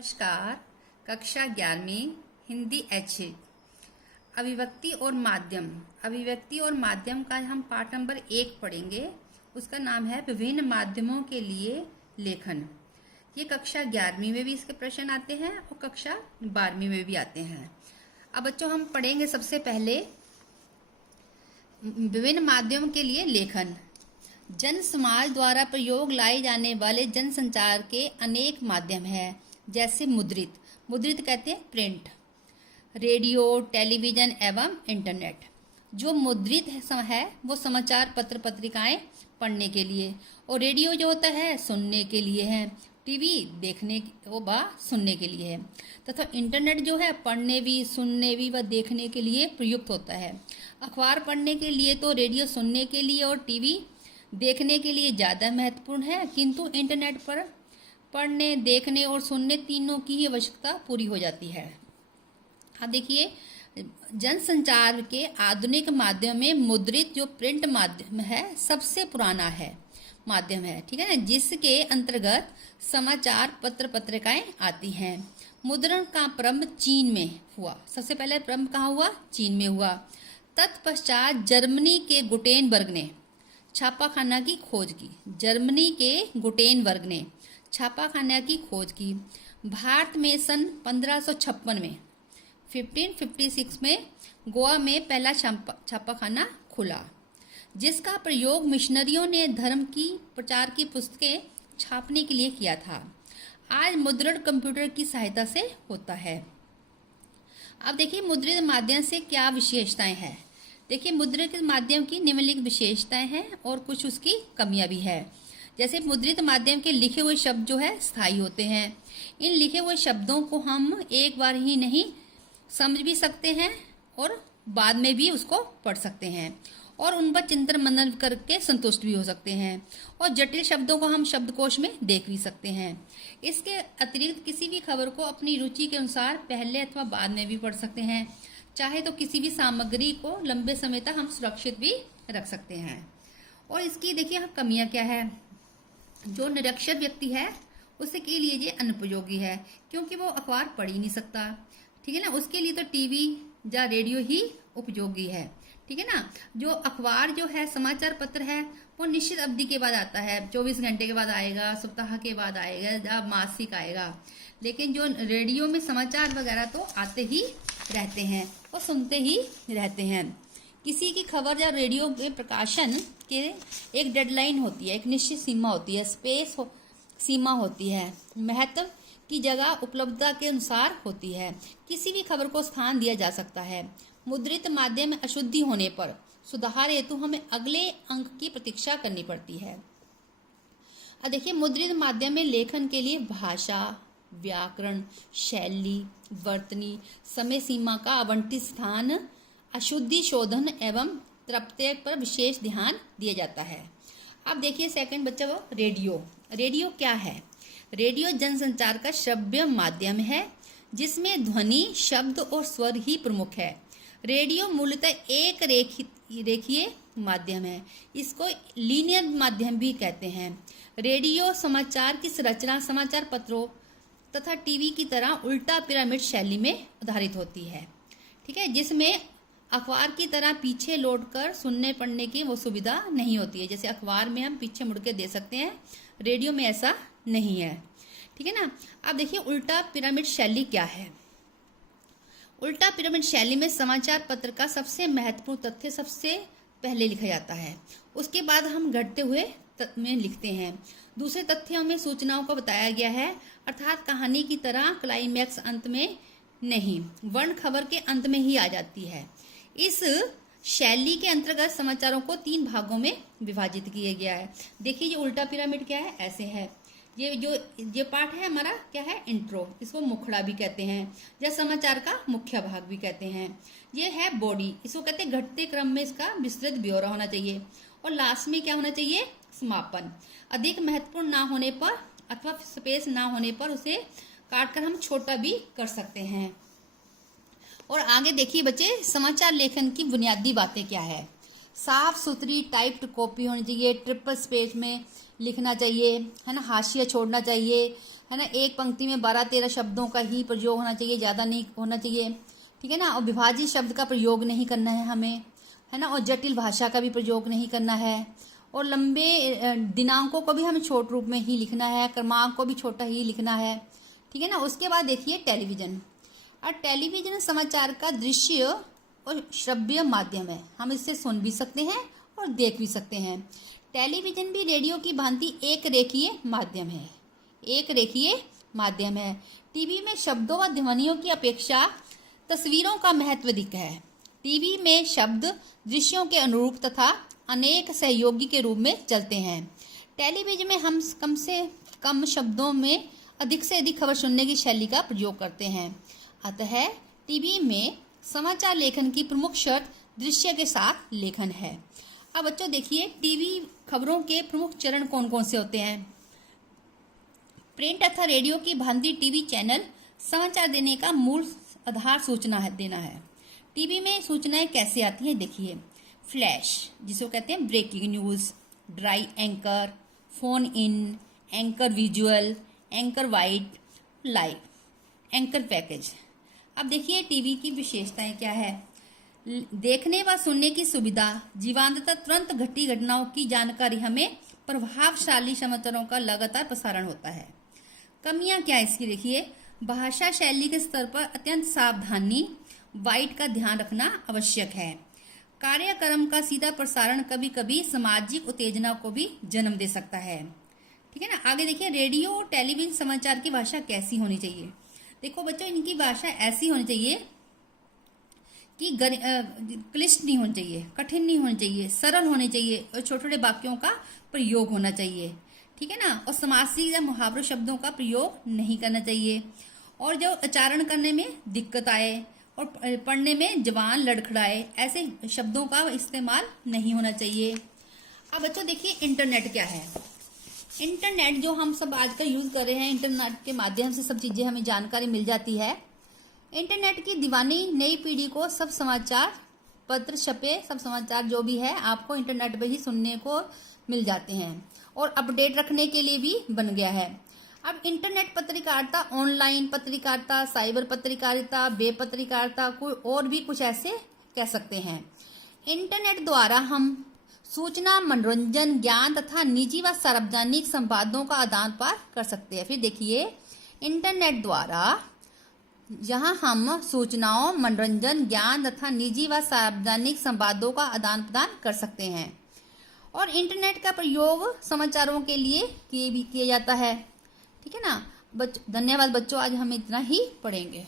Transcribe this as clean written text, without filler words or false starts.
नमस्कार। कक्षा 11वीं हिंदी एच अभिव्यक्ति और माध्यम का हम पाठ नंबर 1 पढ़ेंगे। उसका नाम है विभिन्न माध्यमों के लिए लेखन। ये कक्षा 11वीं में भी इसके प्रश्न आते हैं और कक्षा 12वीं में भी आते हैं। अब बच्चों हम पढ़ेंगे सबसे पहले विभिन्न माध्यमों के लिए लेखन। जन समाज द्वारा प्रयोग लाए जाने वाले जन संचार के अनेक माध्यम हैं, जैसे मुद्रित कहते हैं प्रिंट, रेडियो, टेलीविजन एवं इंटरनेट। जो मुद्रित है वो समाचार पत्र पत्रिकाएं पढ़ने के लिए, और रेडियो जो होता है सुनने के लिए है, टीवी देखने व सुनने के लिए है, तथा इंटरनेट जो है पढ़ने भी सुनने भी व देखने के लिए प्रयुक्त होता है। अखबार पढ़ने के लिए तो रेडियो सुनने के लिए और टीवी देखने के लिए ज़्यादा महत्वपूर्ण है, किंतु इंटरनेट पर पढ़ने, देखने और सुनने तीनों की ही आवश्यकता पूरी हो जाती है। अब देखिए, जनसंचार के आधुनिक माध्यम में मुद्रित जो प्रिंट माध्यम है सबसे पुराना है माध्यम है, ठीक है ना, जिसके अंतर्गत समाचार पत्र पत्रिकाएं आती हैं। मुद्रण का प्रारंभ चीन में हुआ। सबसे पहले प्रारंभ कहाँ हुआ? चीन में हुआ। तत्पश्चात जर्मनी के गुटेनबर्ग ने छापाखाना की खोज की। जर्मनी के गुटेनबर्ग ने छापाखाना की खोज की। भारत में सन 1556 में 1556 में गोवा में पहला छापाखाना खुला, जिसका प्रयोग मिशनरियों ने धर्म की प्रचार की पुस्तकें छापने के लिए किया था। आज मुद्रण कंप्यूटर की सहायता से होता है। अब देखिए मुद्रित माध्यम से क्या विशेषताएं हैं। देखिए मुद्रित माध्यम की निम्नलिखित विशेषताएं हैं और कुछ उसकी कमियां भी है। जैसे मुद्रित माध्यम के लिखे हुए शब्द जो है स्थायी होते हैं। इन लिखे हुए शब्दों को हम एक बार ही नहीं समझ भी सकते हैं और बाद में भी उसको पढ़ सकते हैं, और उन पर चिंतन मनन करके संतुष्ट भी हो सकते हैं, और जटिल शब्दों को हम शब्दकोश में देख भी सकते हैं। इसके अतिरिक्त किसी भी खबर को अपनी रुचि के अनुसार पहले अथवा बाद में भी पढ़ सकते हैं। चाहे तो किसी भी सामग्री को लंबे समय तक हम सुरक्षित भी रख सकते हैं। और इसकी देखिए हम कमियां क्या है। जो निरक्षर व्यक्ति है उसके लिए ये अनुपयोगी है, क्योंकि वो अखबार पढ़ ही नहीं सकता, ठीक है ना। उसके लिए तो टीवी या रेडियो ही उपयोगी है, ठीक है ना। जो अखबार जो है समाचार पत्र है वो निश्चित अवधि के बाद आता है, 24 घंटे के बाद आएगा, सप्ताह के बाद आएगा या मासिक आएगा। लेकिन जो रेडियो में समाचार वगैरह तो आते ही रहते हैं और सुनते ही रहते हैं। किसी की खबर या रेडियो में प्रकाशन के एक डेडलाइन होती है, एक निश्चित सीमा होती है, सीमा होती है, महत्व की जगह उपलब्धता के अनुसार होती है। किसी भी खबर को स्थान दिया जा सकता है। मुद्रित माध्यम में अशुद्धि होने पर सुधार हेतु हमें अगले अंक की प्रतीक्षा करनी पड़ती है। अब देखिए मुद्रित माध्यम में लेखन के लिए भाषा, व्याकरण, शैली, वर्तनी, समय सीमा का आवंटित स्थान, अशुद्धि शोधन एवं तृप्ति पर विशेष ध्यान दिया जाता है। अब देखिए सेकंड बच्चा वो रेडियो क्या है। रेडियो जनसंचार का श्रव्य माध्यम है, जिसमें ध्वनि, शब्द और स्वर ही प्रमुख है। रेडियो मूलतः एक रेखीय माध्यम है। इसको लीनियर माध्यम भी कहते हैं। रेडियो समाचार की संरचना समाचार पत्रों तथा टीवी की तरह उल्टा पिरामिड शैली में आधारित होती है, ठीक है, जिसमें अखबार की तरह पीछे लौटकर सुनने पढ़ने की वो सुविधा नहीं होती है। जैसे अखबार में हम पीछे मुड़ के दे सकते हैं, रेडियो में ऐसा नहीं है, ठीक है ना। अब देखिए उल्टा पिरामिड शैली क्या है। उल्टा पिरामिड शैली में समाचार पत्र का सबसे महत्वपूर्ण तथ्य सबसे पहले लिखा जाता है, उसके बाद हम घटते हुए में लिखते हैं। दूसरे तथ्यों में सूचनाओं को बताया गया है, अर्थात कहानी की तरह क्लाइमैक्स अंत में नहीं, वर्ण खबर के अंत में ही आ जाती है। इस शैली के अंतर्गत समाचारों को 3 भागों में विभाजित किया गया है। देखिए ये उल्टा पिरामिड क्या है, ऐसे है। ये पार्ट है हमारा क्या है, इंट्रो, इसको मुखड़ा भी कहते हैं, या समाचार का मुख्य भाग भी कहते हैं। ये है बॉडी, इसको कहते हैं घटते क्रम में इसका विस्तृत ब्यौरा होना चाहिए, और लास्ट में क्या होना चाहिए, समापन। अधिक महत्वपूर्ण ना होने पर अथवा स्पेस ना होने पर उसे काटकर हम छोटा भी कर सकते हैं। और आगे देखिए बच्चे समाचार लेखन की बुनियादी बातें क्या है। साफ सुथरी टाइप्ड कॉपी होनी चाहिए, ट्रिपल स्पेस में लिखना चाहिए, है ना, हाशिया छोड़ना चाहिए, है ना। एक पंक्ति में 12-13 शब्दों का ही प्रयोग होना चाहिए, ज़्यादा नहीं होना चाहिए, ठीक है ना। और विभाजित शब्द का प्रयोग नहीं करना है हमें, है ना। और जटिल भाषा का भी प्रयोग नहीं करना है। और लंबे दिनांकों को भी हमें छोटे रूप में ही लिखना है, क्रमांक को भी छोटा ही लिखना है, ठीक है ना। उसके बाद देखिए टेलीविज़न। और टेलीविज़न समाचार का दृश्य और श्रव्य माध्यम है, हम इससे सुन भी सकते हैं और देख भी सकते हैं। टेलीविज़न भी रेडियो की भांति एक रेखीय माध्यम है, एक रेखीय माध्यम है। टीवी में शब्दों व ध्वनियों की अपेक्षा तस्वीरों का महत्व अधिक है। टीवी में शब्द दृश्यों के अनुरूप तथा अनेक सहयोगी के रूप में चलते हैं। टेलीविज़न में हम कम से कम शब्दों में अधिक से अधिक खबर सुनने की शैली का प्रयोग करते हैं। अतः टीवी में समाचार लेखन की प्रमुख शर्त दृश्य के साथ लेखन है। अब बच्चों देखिए, टीवी खबरों के प्रमुख चरण कौन कौन से होते हैं। प्रिंट अथवा रेडियो की भांति टीवी चैनल समाचार देने का मूल आधार सूचना देना है। टीवी में सूचनाएं कैसे आती हैं देखिए। फ्लैश, जिसको कहते हैं breaking news, dry anchor, phone in, anchor visual, anchor white, live, anchor package. अब देखिए टीवी की विशेषताएं क्या है। देखने व सुनने की सुविधा, जीवंतता, तुरंत घटी घटनाओं की जानकारी, हमें प्रभावशाली समाचारों का लगातार प्रसारण होता है। कमियां क्या है इसकी देखिए। भाषा शैली के स्तर पर अत्यंत सावधानी, वाइट का ध्यान रखना आवश्यक है। कार्यक्रम का सीधा प्रसारण कभी कभी सामाजिक उत्तेजना को भी जन्म दे सकता है, ठीक है ना। आगे देखिए, रेडियो और टेलीविजन समाचार की भाषा कैसी होनी चाहिए। देखो बच्चों, इनकी भाषा ऐसी होनी चाहिए कि क्लिष्ट नहीं होनी चाहिए, कठिन नहीं होनी चाहिए, सरल होनी चाहिए और छोटे छोटे वाक्यों का प्रयोग होना चाहिए, ठीक है ना। और समासी या मुहावरों शब्दों का प्रयोग नहीं करना चाहिए। और जो उच्चारण करने में दिक्कत आए और पढ़ने में जबान लड़खड़ाए, ऐसे शब्दों का इस्तेमाल नहीं होना चाहिए। अब बच्चों देखिए, इंटरनेट क्या है। इंटरनेट जो हम सब आजकल यूज कर रहे हैं, इंटरनेट के माध्यम से सब चीजें हमें जानकारी मिल जाती है। इंटरनेट की दीवानी नई पीढ़ी को सब समाचार पत्र छपे, सब समाचार जो भी है आपको इंटरनेट पर ही सुनने को मिल जाते हैं और अपडेट रखने के लिए भी बन गया है। अब इंटरनेट पत्रकारिता, ऑनलाइन पत्रकारिता, साइबर पत्रकारिता, वेब पत्रकारिता, कोई और भी कुछ ऐसे कह सकते हैं। इंटरनेट द्वारा हम सूचना, मनोरंजन, ज्ञान तथा निजी व सार्वजनिक संवादों का आदान प्रदान कर सकते हैं। फिर देखिए, इंटरनेट द्वारा जहां हम सूचनाओं, मनोरंजन, ज्ञान तथा निजी व सार्वजनिक संवादों का आदान प्रदान कर सकते हैं। और इंटरनेट का प्रयोग समाचारों के लिए किया जाता है, ठीक है ना। धन्यवाद बच्चों, आज हम इतना ही पढ़ेंगे।